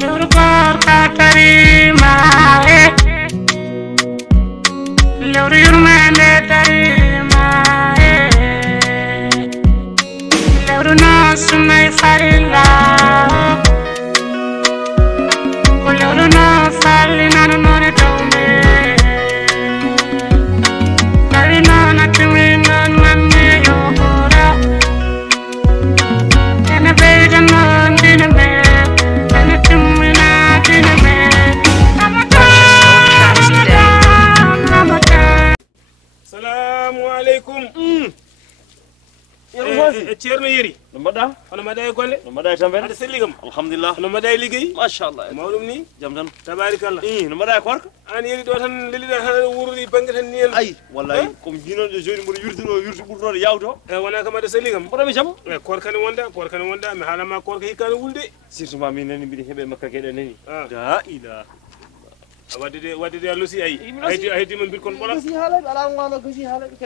Lurgor katarima Lurir mele tarima Luru no sumay farilla Luru no falli nanu nore tawme Tari no natimi non manne yokora Ena beida non diname Assalamu alaikum. Ceerno Yeri. No mbaɗɗa? Hono mbaɗɗa e golle? No mbaɗɗa e tampere? Aɗa selligam? Alhamdulillah. Hono mbaɗɗa e liggey? Machallah. Mawɗum ni? Jam tan. Tabarikallah. No mbaɗɗa e korka? An Yeri ɗo tan leliɗa tan wurdi bangue tan ni hen. Ayi wallahi komi jinoɗo joni mboɗo yurtino ɓurtoɗo yawto. E wona kam aɗa selligam? Mboɗomi jaam. E korka ne wonda mi haalama korka hikkano wulde. Surtout ma min nani mbiɗa heeɓe makka keɗe nani. La ilaha. wadde de a losi ayi a heddima mbir kon ɓola gosi haalaɓe ala wano gosi haalaɓe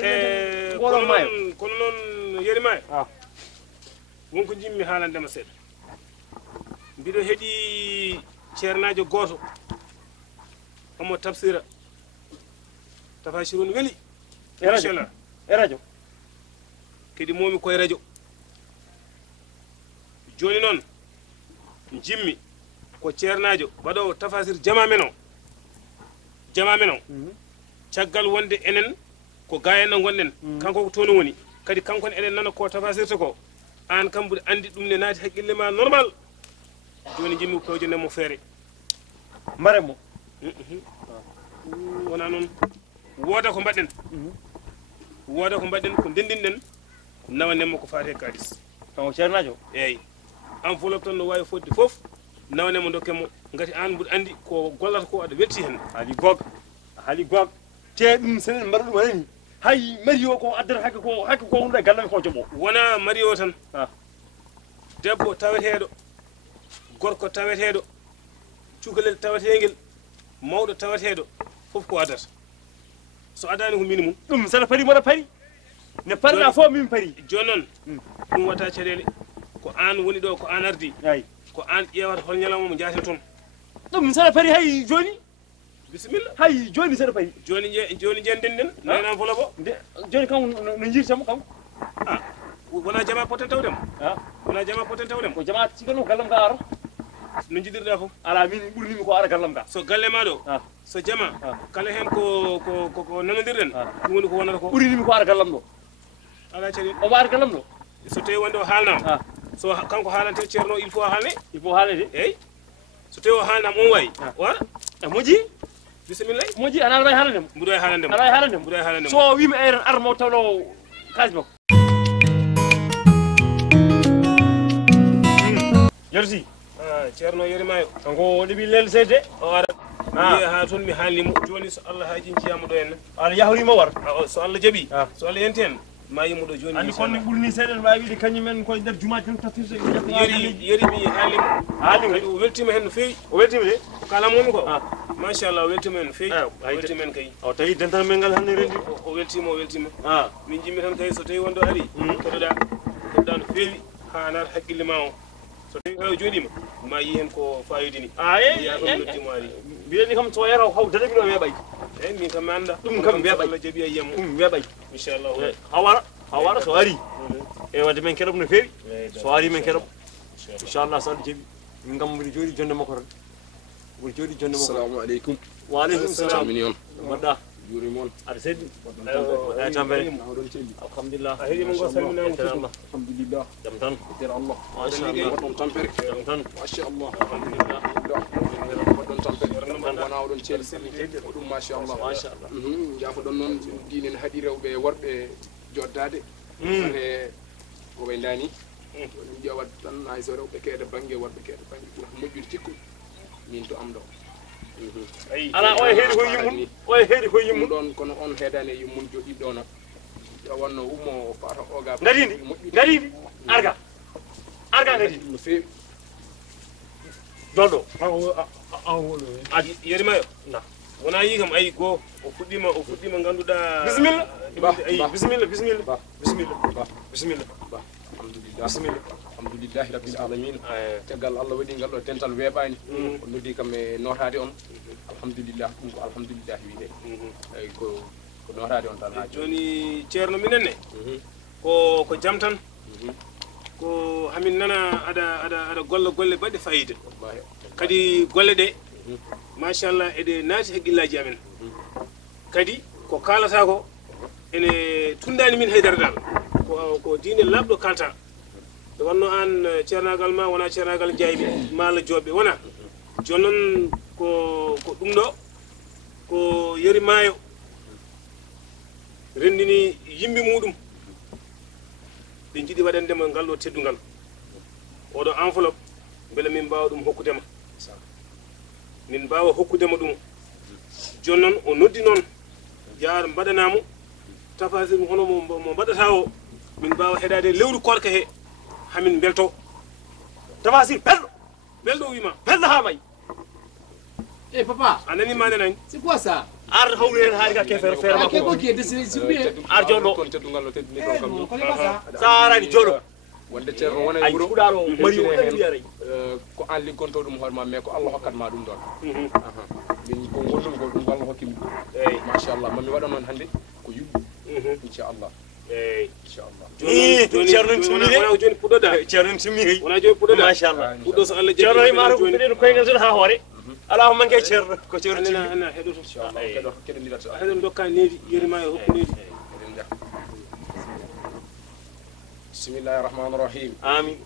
kono noon Yeri ma wonko jimmi haalandema seeɗa mbiɗo heeɗi ceernajo goto omo tafsira tafasirun weeli e radio kadi momi koye radio joni noon jimmi ko ceernajo waɗowo tafasir jama men o caggal wonde enen ko gayenno gonɗen kanko ko toon woni kadi kankone eɗen nana ko tafasirta ko an kambude andi ɗum ne naati haqqille ma normal joni jimmi pewjonemo feere mbaremo wona noon wooda ko mbaɗɗen ko ndendinɗen nawanemo ko faate kalis kanko ceernajo eyyi enveloppe tan no wawi fodde foof nawanemo dokkemo gati an mbuɗo andi ko gollata ko aɗa welti hen haali gog te ɗum senen mbaɗa ɗum anani hay mari o ko addata hakke ko hunde e gallamen ko jooɓo wona mari o tan debbo taweteɗo gorko taweteɗo cukalel tawetegel mawɗo taweteɗo foof ko addata so adani ko mini mum ɗum saɗa pari mbaɗa pari ne parɗa fof min pari joni noon ɗum watta caɗele ko an woni ɗo ko an ardi ayi ko an ƴewata hol ñalawma mo jaate toon ɗum saɗa pari hay joni bisimilla hay joni saɗa pari joni jendinɗen nayi enveloppe o joni kam no jirtamo kam wona jama poten tawdemo wona jama poten tawdemo ko jama cikano gallam ga ara no jiɗirɗa fof ala min ɓurnimi ko ara gallam ga so galle ma ɗo so jama kala hen ko nanodirɗen ɗum woni ko wonata ko ɓurinimi ko ara gallam ɗo ala caɗi omo ara gallam ɗo so tawi wonde o haalnama so kanko haalante ceerno il faut haalne eyyi so tawi o haalnama on wayi wala e moƴƴi bisimilla moƴƴi ana aɗa wawi haalandemo mbuɗo e haalandemo aɗa wawi haalandemo so wima eren armo tawno kalis makko yersi ceerno Yeri Mayo kanko ɗeɓi lelde seede o ara wiye ha toon mi haalnimo joni so Allah haaji jiyama ɗo henna aɗa yahrima war so Allah jaaɓi so Allah yenti hen ma yimmo ɗo joni andi konne ɓurni seeɗa ne wawi wiide kañumen koye nder jumaji tan taftirta Yeri mi haalimo kadi o weltima hen no fewi o weltima de ko kalamomi ko machallah o weltima hen no fewi o weltima hen kay o tawi dental men ngal hande rendi o weltima min jimmi tan kay so tawi wonɗo ari keɗoɗa no fewi ha nata haqqille ma o so tawi taw jooɗima ma yi hen ko fayidini noddimo ari mbiɗeni kam so yara haw daɗa mino weeɓay eyyi min kam mi anda ɗum kam weeɓay Allah jaaɓi a yiyatmo ɗum weeɓay inchallah ha wara so ari e wadde men keɗomo no fewi so ari men keɗomo inchallah so Allah jaaɓi min kam mbiɗo jooɗi jonde makko tan mbiɗo jooɗi jonde makko assalamu aleykum wa aleykum salam mini on mbaɗɗa juuri moon aɗa seddi e tampere oɗon celli alhamdulillah a heeɗima go salminama Allah alhamdulillah jam tan nder Allah machallah waɗɗon tampere jam tan machallah alhamdulillah waɗɗon tampere wona oɗon celli o ɗum machallah jaafoɗon noon dinen haaɗi rewɓe e worɓe joddade ane ko ɓe dani min ƴewat tan hay so rewɓe keeɗa banggue worɓe keeɗa banggue ɓuura moƴƴude tikku min to am ɗo ala oye heeɗi koye yimmum ɗon kono on heedani e yimmum joɗi ɗona wonno ummo o fata oga gadidi arga gadidi no fewi jolɗo Yeri Mayo wona yi kam ayi goo o fuɗɗima ganduɗa bisimilla ayi bisimilla alhamdulillah alhamdulillahi rabbil alamin tegal Allah wadi ngal do tental webani on noddi kam e notade on alhamdulillah dum ko alhamdulillah wiide ay ko notade on tan joni ceerno minen ne ko jam tan ko hamin nana ada golle badde fayida kadi golle de machallah ede naati haggillaji amen kadi ko kalata ko ene tundani min haydara dal ko diine labdo kalta do wanno an ceernagal ma wona ceernagal jaybi mala jobbe wona jonnon ko dum do ko yeri maayo rendini yimbi mudum be jidi wadandema gallo teddungal odo enveloppe bele min bawa dum hokkudema min bawa hokkudema dum jonnon o noddi non jaar badanamo tafasir hono mo badata o min bawa hedade lewru korka he hamin belto tafasir beldo wima peldo ha may papa anani mane nan c'est quoi ça ar hawlen haari ka kefer fer ma ko ki de c'est bien ar jodo kon teddungal no teddini kon kam on connaît pas ça sarani jodo wonde ceerno wona ay wuro kudaro mari o debiyare ko an liggonto dum horma mais ko Allah hokkat ma dum don min ko wondum ko dum Allah hokki mi eyi machallah mami wada non hande ko yubbi inchallah eyi inchallah joni pudoda ceerno simmi wona joni pudoda machallah puddo so Allah ceerno jeeyi maro ko den ko ngal ha hore allahumma ngay ceerno ko ceerno timmi ana hedo to inchallah kedo keden dilata hedo dokka needi yeri ma hokku needi bismillahir rahmanir rahim amin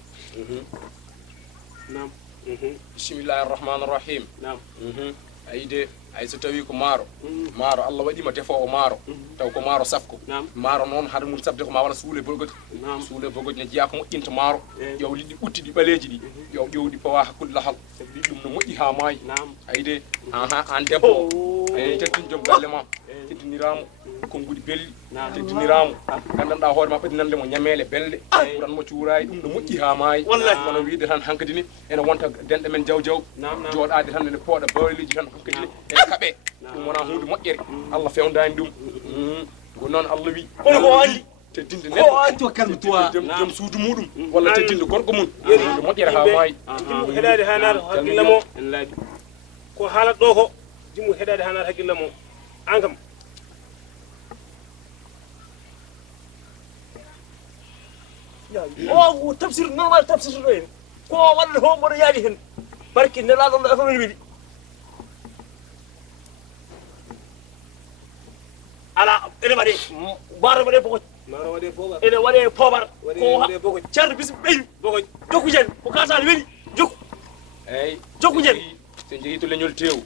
nam bismillahir rahmanir rahim nam ayde ay so tawi ko maaro Allah wadima defo maaro taw ko maaro safko maaro non hada mun sabde ko ma wala suule bolgoti ne jiya ko moƴƴinta maaro yow liddi utti di baleji di yow ƴewdi pawa hakkude lahal di dum no moƴƴi ha maayi ayde an debbo ay teddin jom galle ma teddiniramo konngudi belli teddiniramo gandanɗa hoore ma ɓedinande mo ñamele belde ɓuran mo cuurayi ɗum no moƴƴi ha maayi wono wiide tan hankadi ni ene wonta denɗe men jaw jooɗade tan ene pooɗa bawliji tan hankadi ni kaɓe ɗum wona hunde moƴƴere Allah fewndani ɗum ko noon Allah wi kono ko andi teddinde toi calme-toi joom suudu muɗum walla teddinde gorko mum hunde moƴƴere ha maayi dimmo heɗade ha naata haqqilla mo en laaɓi ko haalat ɗo ko dimmo heɗade ha naata haqqilla mo an kam o tafsir normal tafsir ɗo hen ko waɗata ho mboɗo yaadi hen barki nelaɗo no affaire wiɗi ala ene waɗe maro waɗe bogo maro waɗe bogo ene waɗe pobar waɗe bogo ceerno bis ɓeyi bogo jokku jen ko kasali weeli jokku eyyi jokku jen so jeeyi to leñol tew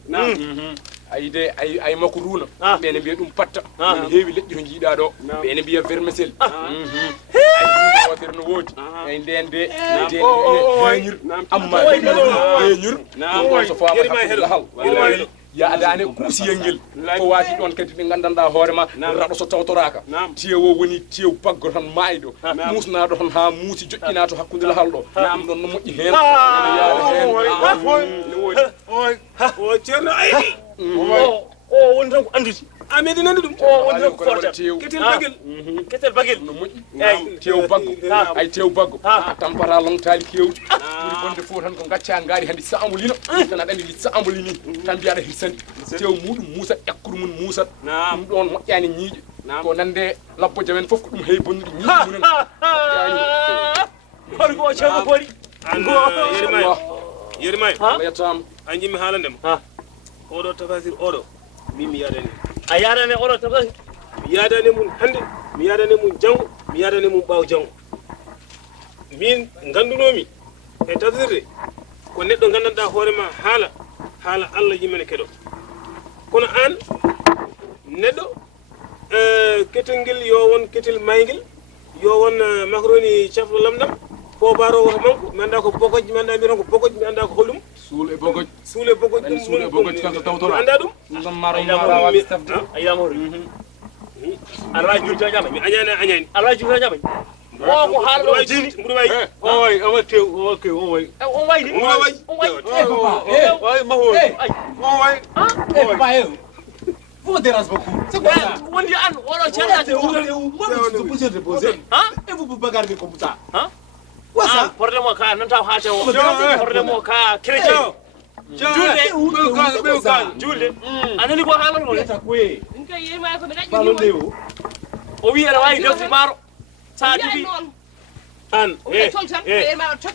ayde ay makko ruuna ɓe ne mbiya ɗum patta ne heewi leƴƴi to jiiɗa ɗo ɓe ne mbiya vermicelle ay wotere no woodi ay nden de heñir amma heñir so faama lahal yaadane kuusiyel ngel ko waati ɗon kadi ɗe gandanɗa hoorema raɗo so tawtoraka tiyewo woni tiyew baggo tan maayɗo musnaɗo tan ha muusi joƴƴina to hakkude lahal ɗo ɗum ɗon no moƴƴi hen o ceerno aydi o woni tan ko andude a meeɗi nande ɗum o woni tan ko forta ketel bagel no moƴƴi eyyi tew baggo ay tew baggo tampata longtali kewɗi ɓuri bonde fof tan ko gacca ngaari hande sambolino tan aɗa andi ɗi sambolini tan mbiyaɗa hen sanɗi tew muɗum muusat ekkude mum muusat ɗum ɗon moƴƴani ñiiƴe ko nande labboje men foof ko ɗum heewi bonnude ñiiƴe munen moƴƴani ko ceerno boɗi an yerimayo Allah yettama a jimmi haalandema oɗo tafasir oɗo min mi yaadani a yaadane oɗo tafasir mi yaadane mum hande mi yaadane mum janngo mi yaadane mum ɓaawo janngo min nganndunomi e tafsirde ko neɗɗo nganndanɗa hoorema haala Allah yimene keɗo kono an neɗɗo ketel ngel yo won ketel maygel yo won macaroni caflo lamɗam pobaro woto manko mi anda ko bogoji mi anda mbiyatan ko bogoji mi anda ko hollum suule bogoji ɗum kanto tawtora anda ɗum ɗum maro mara waɗi stafde ayidama hoto aɗa wawi julta ñamay mi añani a añani aɗa wawi julta ñamay o ko haala ɗo jini mbuɗo wayi o way ama tew o ke o way on waydi mbuɗo wayi on wayi way mahol o way papa vous me dérangez beaucoup. C'est quoi ça? wondi an oɗo ceernaate Moi, je suis posé de poser. Hein? Et vous pouvez pas garder comme ça. Hein? Wasa. Problème o ka nan taw ha taw. Problème o ka chrétien. Julde. Anani ko halan mo. Takwe. Nka yema ko daga Balon lewo. O wi ala wawi defti maro. Sa dibi. An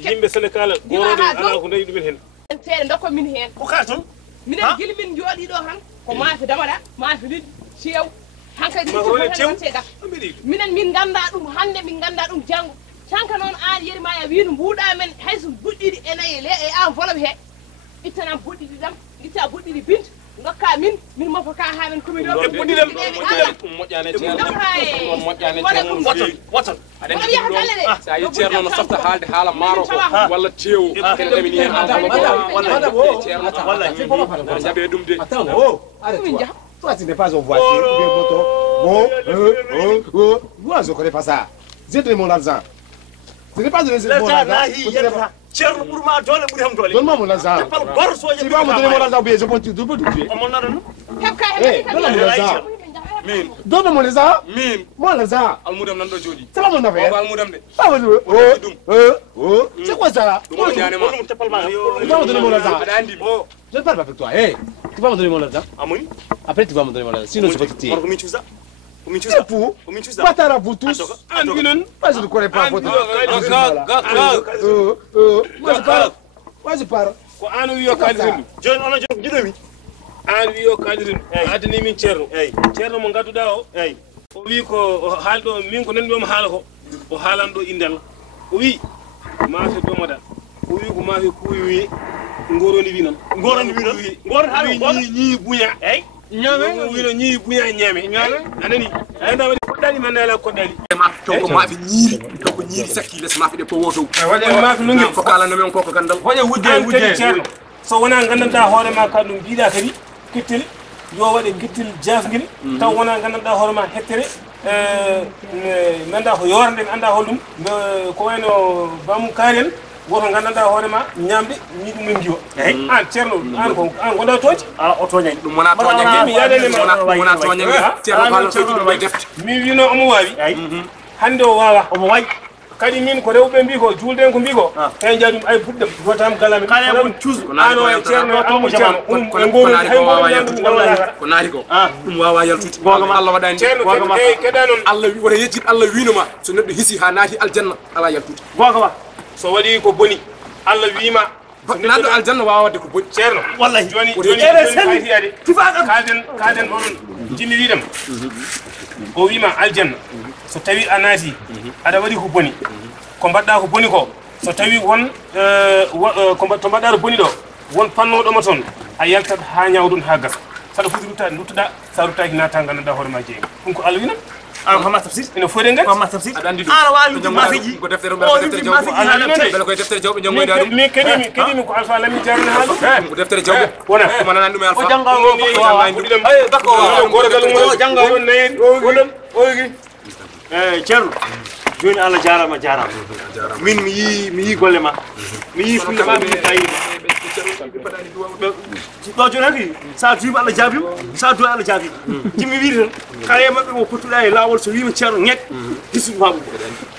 yimɓe Sénégal gorode ala ko dañi ɗumen hen feere dokko min hen Ko ka ton? minen gili min jooɗi ɗo tan ko maafe damaɗa maafe liɗɗi sew hankadi minen min ganda ɗum hande min ganda ɗum janggo canka noon an yerima ya wino mbuuɗa men hayso buɗɗiɗi enayi le e enveloppe he ittanam buɗɗiɗi ɗam itta buɗɗiɗi binte dokka min mofa ka ha men komin ɗo buɗɗiɗam Watson. sa yi ceerno no safta haalde haala maaro ko walla teewo kene ɗamin hen walla jaɓe ɗum de Attends, oh, arrête-toi. Toi, tu n'es pas en voiture, ou bien moto. Moi, je ne connais pas ça. J'ai donné mon argent. Ce n'est pas donné mon argent. Donne-moi mon argent. Tu vas me donner mon argent ou bien je peux te tuer. Donne-moi mon argent. Donne-moi mon argent. Mon argent. almudam nan ɗo jooɗi C'est pas mon affaire. ko almudam de C'est quoi ça là? Tu vas me donner mon argent. aɗa andi Je ne parle pas avec toi. Hey, tu vas me donner mon argent. Après, tu vas me donner mon argent. Sinon, je vais te tuer. C'est fou. Patara vous tous. Moi, je ne connais pas votre. Moi, je parle. ko an wi yo kalirin Joni ono jom jidomi. an wi yo kalirin adani min ceerno ceerno mo gadduɗa o o wi ko haalɗo min ko nanmi omo haala ko o haalan ɗo indal o wi maafe domoda o wi ko maafe kuuyi ngoroni wi noon Ngoroni wi noon. Ngoroni haali ko ñii buña ñame wino ñii buña ñame anani anda waɗi koɗɗali man ala koɗɗali taw ko maafe ñiiri taw ko ñiiri sakki less maafe ɗe powo dow maafe nongel ko kalano men koko gandal kadi ceerno so wona gandanɗa hoore ma ka ɗum mbiɗa kadi kettel yo waɗe kettel jasguel taw wona gandanɗa hoore ma hettere ganda ko yorande mi anda holɗum ko wayno bamum kaari en woto gandanɗa hoore ma ñamde ni ɗum min jiwa an ceerno an gonɗa tooƴe o toñani ɗum wona toñaewona toñae ceerno ko haalno ɗum e defte mi wino omo wawi hande o wawa omo wayi kadi min ko rewɓe mbi ko julden ko mbi ko hen jaa ɗum ay fuɗɗam gotam galami kala mon cuus ano e ceerno amu ceerno ko naati ko ɗum wawa yaltude Allah waɗani ceerno keɗa noon Allah wi woto yejjid Allah winoma so neɗɗo hisi ha naati aljanna ala yaltude gonga wa so waɗi ko boni Allah wima naɗɗo aljanna wawa wadde ko boni ceerno wallahi joni ere kaden oɗon jimmi wiɗam o wima aljanna so tawi a naati aɗa waɗi ko boni ko mbaɗɗa ko boni ko so tawi won to mbaɗɗa to boni ɗo won pannoɗoma toon a yaltat ha ñawdon ha gasa saɗa foti duttoɗa sa ruttaki naata gandanɗa hoore ma jeeyi ɗum ko Allah winam an Muhammad tafsir ene foti ngati Muhammad tafsir aɗa andi ana wawi ɗum maseji ko deftere ko deftere jawɓe bele koye deftere jawɓe jangoyda ɗum mi keɗimi ko Alpha Lami jarni haala ko deftere jawɓe wona ko manana ɗum e alpha janggo nayi ceerno joni Allah jarama min mi yi golle ma mi yi fulle ma mi tayi ɗo joni hadi sa duima Allah jaabima sa duwa Allah jaabima jimmi wiide tan kala e mabɓe mo pottuɗa e lawol so wima ceerno ñek hisuɗu maɓe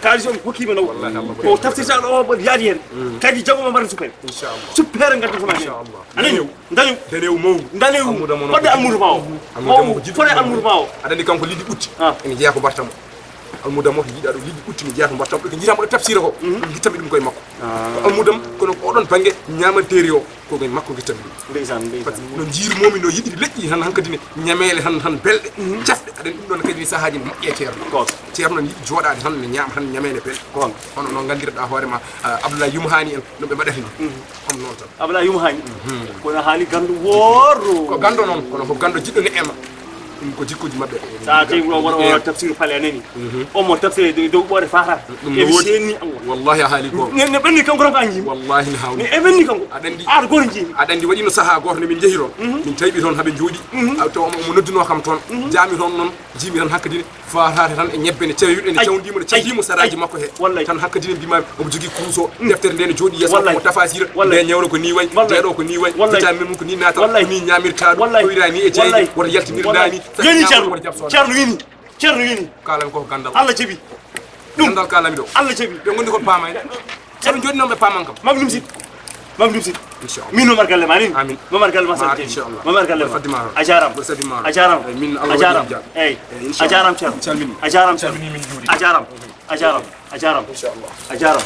kalis on hokkima naw ko taftirtaɗo o mbaɗ yaadi hen kadi jagoma mbaɗa suppere suppere gaddotoma hen anani dañu danew mawdu danew fodde almudo ma o mawdu fode almudo ma o aɗa andi kanko liɗɗi ɓutti ene jeeya ko mbattamo almudam o to jiiɗa ɗo liɗɗi ɓutti mi jeeya to mbattamo ɗo ko jiitama ɗo tafsira ko guittami ɗum koye makko ko almudam kono oɗon banggue ñamanteri o koye makko guittami ɗum ndeysan par ce que no jiirumomi no yiɗiri leƴƴi tan hankkadine ñamele tan belɗe cafɗe aɗa ɗum ɗon kadi sahaji moƴƴe ceerno ceerno ne yiɗi joɗade tan ne ñaama tan ñamele belɗe hono no gandirɗa hoorema Abdoulaye Youmhani en no ɓe mbaɗata ni comme noon tan Abdoulaye Youmhani kono haali gandu worro ko gando noon kono ko gando jiɗɗo ne'ema ɗum ko jikkuji mabɓe sa tawi wona o tafsir pale anani omo tafsir dow ɓoore fatata eɓe senni wallahi a haali ko ne ɓenni kanko tan ko an jiimi wallahi ne hawni e ɓenni kanko aɗa andi aɗa goto jiimi aɗa andi waɗino saaha goto nde min jeehi toon min tawɓi toon haaɓe jooɗi taw omo nodduno kam toon jaami toon noon jiimi tan hakkadine fatade tan e ñebbe ne cawi ne cawdimo ne cawdimo saraji makko he tan hakkadine mbimami omo jogui kuuso deftere nde ne jooɗi yeeso mo tafasira nde ñawno ko ni way ndeɗo ko ni way vitamine mum ko ni nata ko ni ñamirtaɗo koyra ni e jeeyɗi woto yaltinirɗani ceerno wini kalami koko gandal Allah jaɓi ɗum gandal kalami ɗo Allah jaɓi ɓe gondi kon paama en ceerno joni noon ɓe paman kam magnum sit inchallah min Momar Galle ma ni amin Momar Galle ma sa inchallah Momar Galle Fatima a jaram Sadima a jaram min a jaram eyi a jaram ceerno calmini a jaram ceerno calmini min juuri a jaram a jaram a jaram inchallah a jaram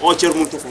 o ceerno mum tefo